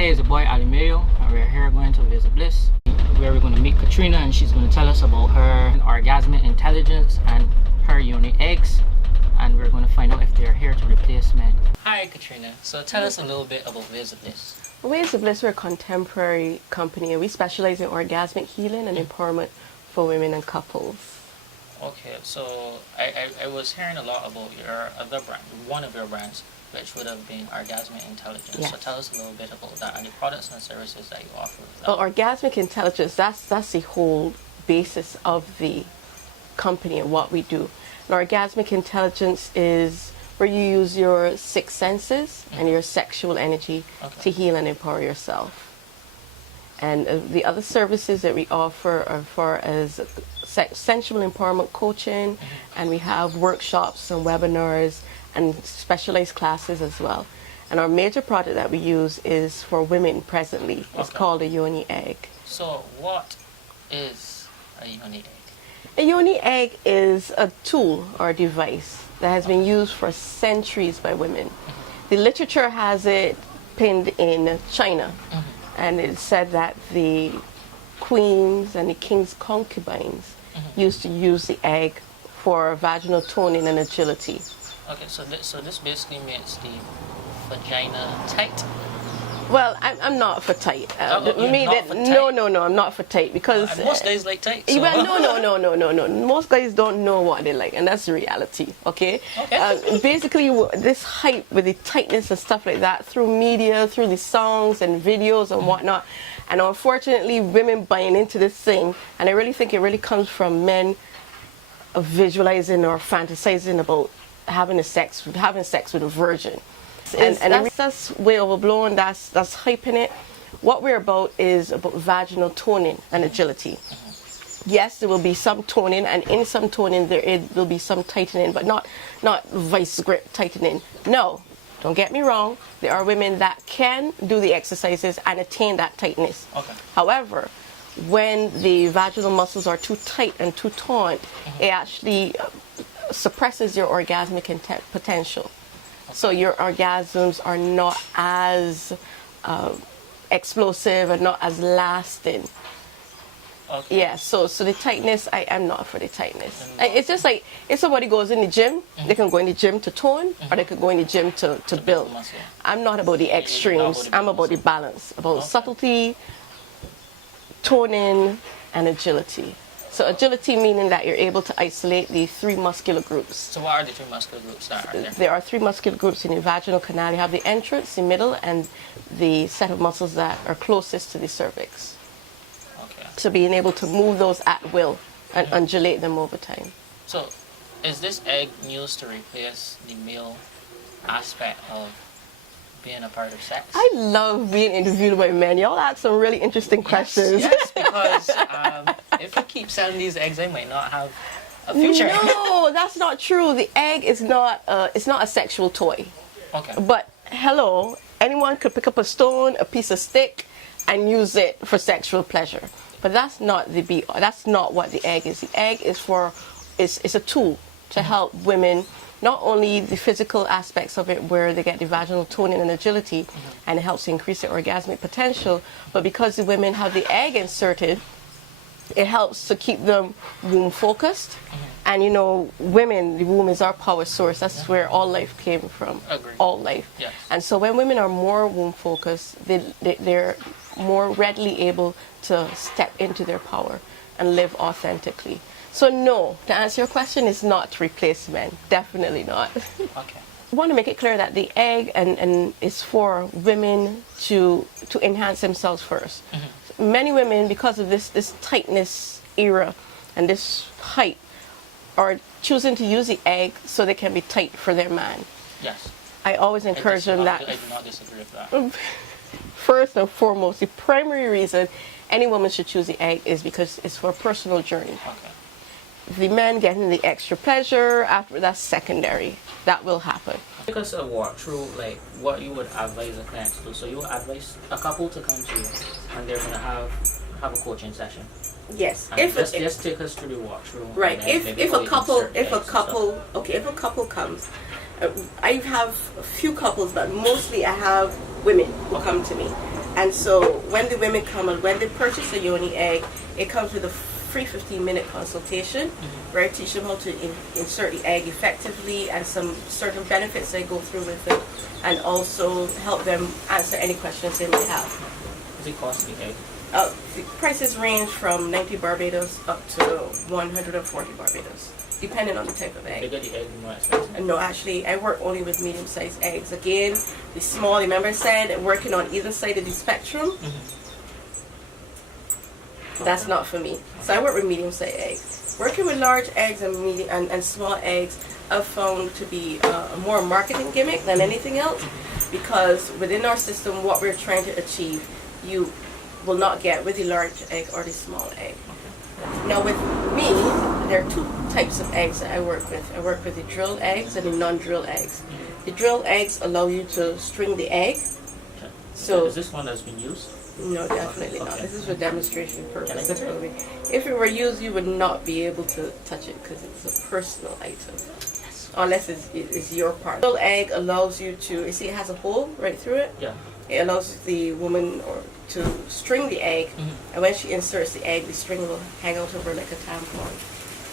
Hey, it's your boy Ali Mayo, and we're here going to Waves of Bliss, where we're going to meet Katrina, and she's going to tell us about her orgasmic intelligence and her Yoni Eggs, and we're going to find out if they're here to replace men. Hi Katrina, so tell us a little bit about Waves of Bliss. Waves of Bliss, we're a contemporary company, and we specialize in orgasmic healing and empowerment for women and couples. Okay, so I was hearing a lot about your other brand, one of your brands, which would have been Orgasmic Intelligence. Yes. So tell us a little bit about that and the products and services that you offer with that. Well, orgasmic intelligence, that's the whole basis of the company and what we do. And orgasmic intelligence is where you use your six senses and your sexual energy to heal and empower yourself. And the other services that we offer are for as sensual empowerment coaching, and we have workshops and webinars and specialized classes as well. And our major product that we use is for women presently. It's called a Yoni Egg. So what is a Yoni Egg? A Yoni Egg is a tool or a device that has been used for centuries by women. The literature has it pinned in China, and it said that the queens and the king's concubines used to use the egg for vaginal toning and agility. Okay, so this basically makes the vagina tight? Well, I'm not for tight. Not for tight? No, I'm not for tight because most guys like tight. So. Well, no. Most guys don't know what they like, and that's the reality. Okay. Basically, this hype with the tightness and stuff like that through media, through the songs and videos and whatnot, and unfortunately, women buying into this thing, and I really think it really comes from men visualizing or fantasizing about having sex with a virgin. And that's way overblown. That's hyping it. What we're about is about vaginal toning and agility. Yes, there will be some toning, and in some toning there will be some tightening, but not vice grip tightening. No, don't get me wrong. There are women that can do the exercises and attain that tightness. However, when the vaginal muscles are too tight and too taut, it actually suppresses your orgasmic potential. So your orgasms are not as explosive and not as lasting. Yeah, so the tightness, I am not for the tightness. It's just like if somebody goes in the gym, they can go in the gym to tone, or they can go in the gym to build. I'm not about the extremes. I'm about the balance, about subtlety, toning, and agility. So agility meaning that you're able to isolate the three muscular groups. So what are the three muscular groups that are there? There are three muscular groups in the vaginal canal. You have the entrance, the middle, and the set of muscles that are closest to the cervix. So being able to move those at will and undulate them over time. So is this egg used to replace the male aspect of being a part of sex? I love being interviewed by men. Y'all ask some really interesting questions. Yes, because if we keep selling these eggs, I might not have a future. No, that's not true. The egg is not it's not a sexual toy. But hello, anyone could pick up a stone, a piece of stick, and use it for sexual pleasure. But that's not that's not what the egg is. The egg is it's a tool to help women. Not only the physical aspects of it where they get the vaginal toning and agility and it helps increase their orgasmic potential, but because the women have the egg inserted, it helps to keep them womb focused. And you know, women, the womb is our power source. That's where all life came from. All life. And so when women are more womb focused, they're more readily able to step into their power and live authentically. So no, to answer your question, is not to replace men. Definitely not. I want to make it clear that the egg and is for women to enhance themselves first. Many women, because of this tightness era and this height, are choosing to use the egg so they can be tight for their man. Yes. I always encourage them that. I do not disagree with that. First and foremost, the primary reason any woman should choose the egg is because it's for a personal journey. The men getting the extra pleasure after, that's secondary. That will happen. Take us a walk through like what you would advise a client to do. So you would advise a couple to come to you and they're gonna have a coaching session. Yes. Just take us through the walkthrough. Right. If a couple comes, I have a few couples, but mostly I have women who come to me, And so when the women come and when they purchase a Yoni egg, it comes with a free 15-minute consultation where I teach them how to insert the egg effectively and some certain benefits they go through with it, and also help them answer any questions they may have. Does it cost the egg? The prices range from 90 Barbados up to 140 Barbados, depending on the type of egg. Bigger the egg, more expensive? No, actually, I work only with medium-sized eggs. Again, the small, remember I said, working on either side of the spectrum, that's not for me. So I work with medium-sized eggs. Working with large eggs and medium and small eggs, I've found to be a more marketing gimmick than anything else, because within our system, what we're trying to achieve, you will not get with the large egg or the small egg. Now with me, there are two types of eggs that I work with. I work with the drilled eggs and the non-drilled eggs. The drilled eggs allow you to string the egg. So is this one that's been used? No, definitely not. This is for demonstration purposes. If it were used, you would not be able to touch it because it's a personal item. Unless it's your part. Drilled egg allows you to, you see it has a hole right through it? Yeah. It allows the woman to string the egg, and when she inserts the egg, the string will hang out over like a tampon.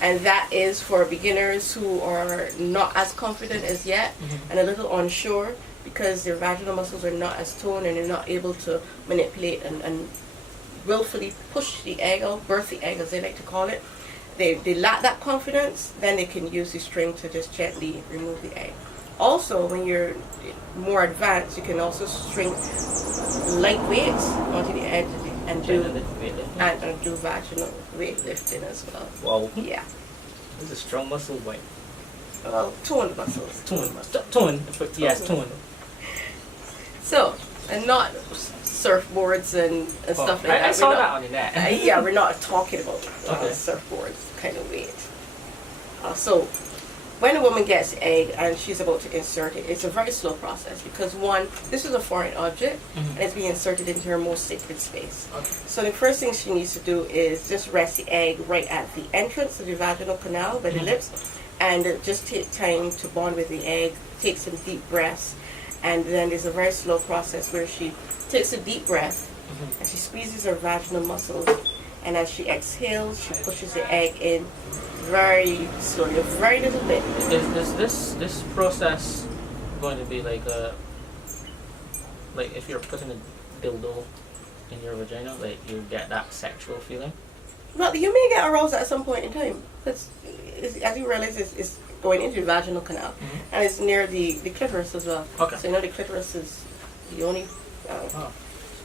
And that is for beginners who are not as confident as yet and a little unsure because their vaginal muscles are not as toned and they're not able to manipulate and willfully push the egg out, birth the egg as they like to call it. They lack that confidence, then they can use the string to just gently remove the egg. Also, when you're more advanced, you can also string light weights onto the edge and do vaginal weightlifting as well. Wow. Yeah. This is a strong muscle, boy. Well, toned muscles. Toned. Yes, toned. So, and not surfboards and stuff like that. I saw that on the net. Yeah, we're not talking about Okay. surfboards kind of weight. So, when a woman gets the egg and she's about to insert it, it's a very slow process because one, this is a foreign object and it's being inserted into her most sacred space. Okay. So the first thing she needs to do is just rest the egg right at the entrance of the vaginal canal by the lips, and just take time to bond with the egg, take some deep breaths, and then there's a very slow process where she takes a deep breath and she squeezes her vaginal muscles, and as she exhales, she pushes the egg in very slowly, a very little bit. Is this process going to be like if you're putting a dildo in your vagina, like you get that sexual feeling? Well, you may get aroused at some point in time, because as you realize, it's going into the vaginal canal, and it's near the clitoris as well. Okay. So you know the clitoris is the only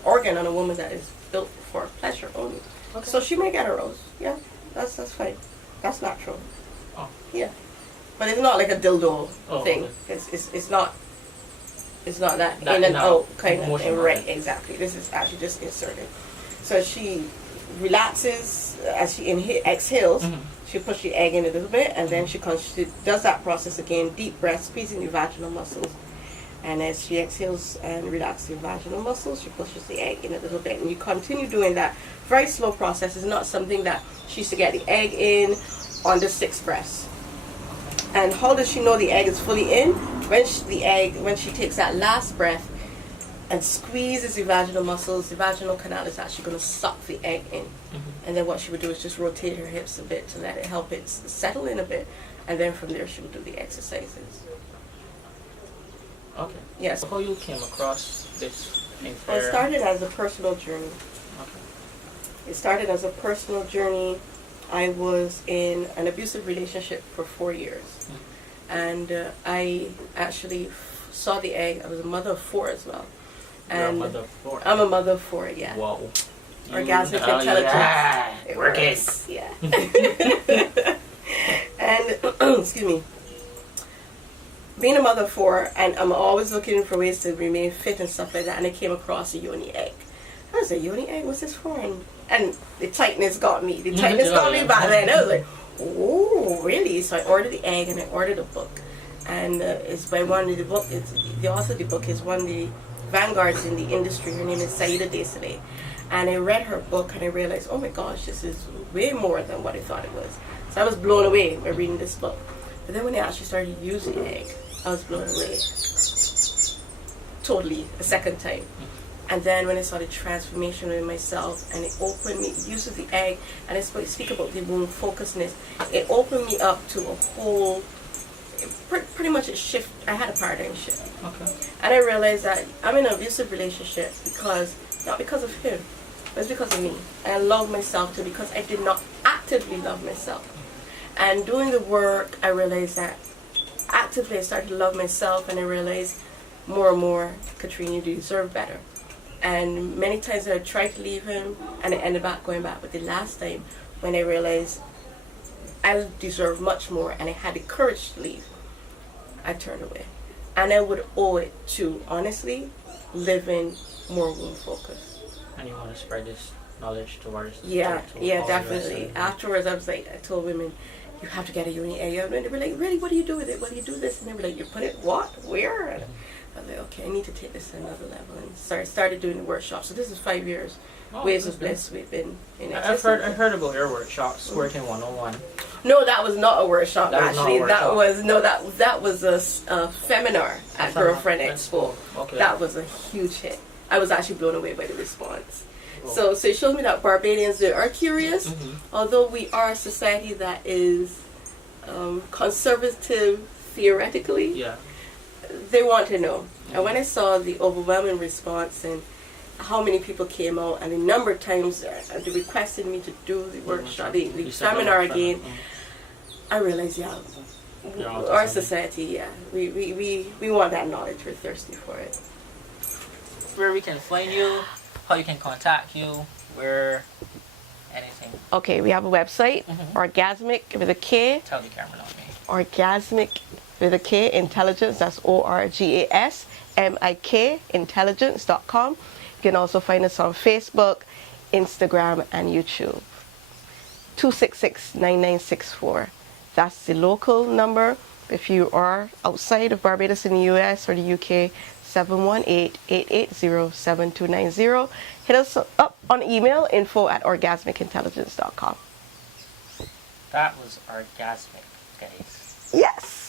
organ on a woman that is built for pleasure only. Okay. So she may get aroused. Yeah, that's fine. That's natural. Oh. Yeah, but it's not like a dildo thing. Okay. It's not that in and out kind of thing. Right, exactly. This is actually just inserted. So she relaxes as she exhales. She pushes the egg in a little bit, and then she does that process again. Deep breath, squeezing the vaginal muscles. And as she exhales and relaxes the vaginal muscles, she pushes the egg in a little bit. And you continue doing that. Very slow process. It's not something that she used to get the egg in on the 6 breaths. And how does she know the egg is fully in? When she takes that last breath and squeezes the vaginal muscles, the vaginal canal is actually going to suck the egg in. And then what she would do is just rotate her hips a bit to let it help it settle in a bit. And then from there she would do the exercises. Okay. Yes. So how you came across this thing? It started as a personal journey. Okay. It started as a personal journey. I was in an abusive relationship for 4 years. And I actually saw the egg. I was a mother of 4 as well. You're a mother of 4? I'm a mother of 4, yeah. Wow. Orgasmic intelligence. Yeah. It Work works. it. Yeah. And, excuse me. Being a mother of 4, and I'm always looking for ways to remain fit and stuff like that, and I came across a Yoni egg. I was like, Yoni egg, what's this for? And the tightness got me. The tightness got me back then. I was like, oh, really? So I ordered the egg, and I ordered a book. And it's by one of the book. The author of the book is one of the vanguards in the industry. Her name is Saida Desalegn. And I read her book, and I realized, oh my gosh, this is way more than what I thought it was. So I was blown away by reading this book. But then when I actually started using the egg, I was blown away. Totally, a second time. And then when I saw the transformation in myself, and it opened me, use of the egg, and I speak about the womb focusedness, it opened me up to a whole, pretty much a shift. I had a paradigm shift. Okay. And I realized that I'm in an abusive relationship not because of him, but it's because of me. And I love myself too, because I did not actively love myself. And doing the work, I realized that actively I started to love myself, and I realized more and more, Katrina, you deserve better. And many times I tried to leave him, and I ended up going back. But the last time, when I realized I deserve much more, and I had the courage to leave, I turned away. And I would owe it to, honestly, living more womb focused. And you want to spread this knowledge towards definitely. Afterwards, I told women, you have to get a Yoni egg. And they were like, really, what do you do with it? What do you do this? And they were like, you put it what? Where? And I was like, okay, I need to take this to another level. And started doing the workshops. So this is 5 years. Waves of Bliss. We've been in existence. I've heard about your workshop, Squirting 101. No, that was not a workshop. That was a seminar at Girlfriend Expo. Okay. That was a huge hit. I was actually blown away by the response. Cool. So it shows me that Barbadians are curious, although we are a society that is conservative theoretically. Yeah. They want to know. And when I saw the overwhelming response and how many people came out, and the number of times they requested me to do the workshop, the seminar again, I realized, our society, we want that knowledge. We're thirsty for it. Where we can find you, how you can contact you, where, anything. Okay, we have a website, Orgasmic with a K. Tell the camera, not me. Orgasmic with a K, Intelligence, that's ORGASMIK, intelligence.com. You can also find us on Facebook, Instagram, and YouTube. 266-9964. That's the local number. If you are outside of Barbados in the US or the UK, 718-880-7290. Hit us up on email, info@orgasmicintelligence.com. That was orgasmic, guys. Yes.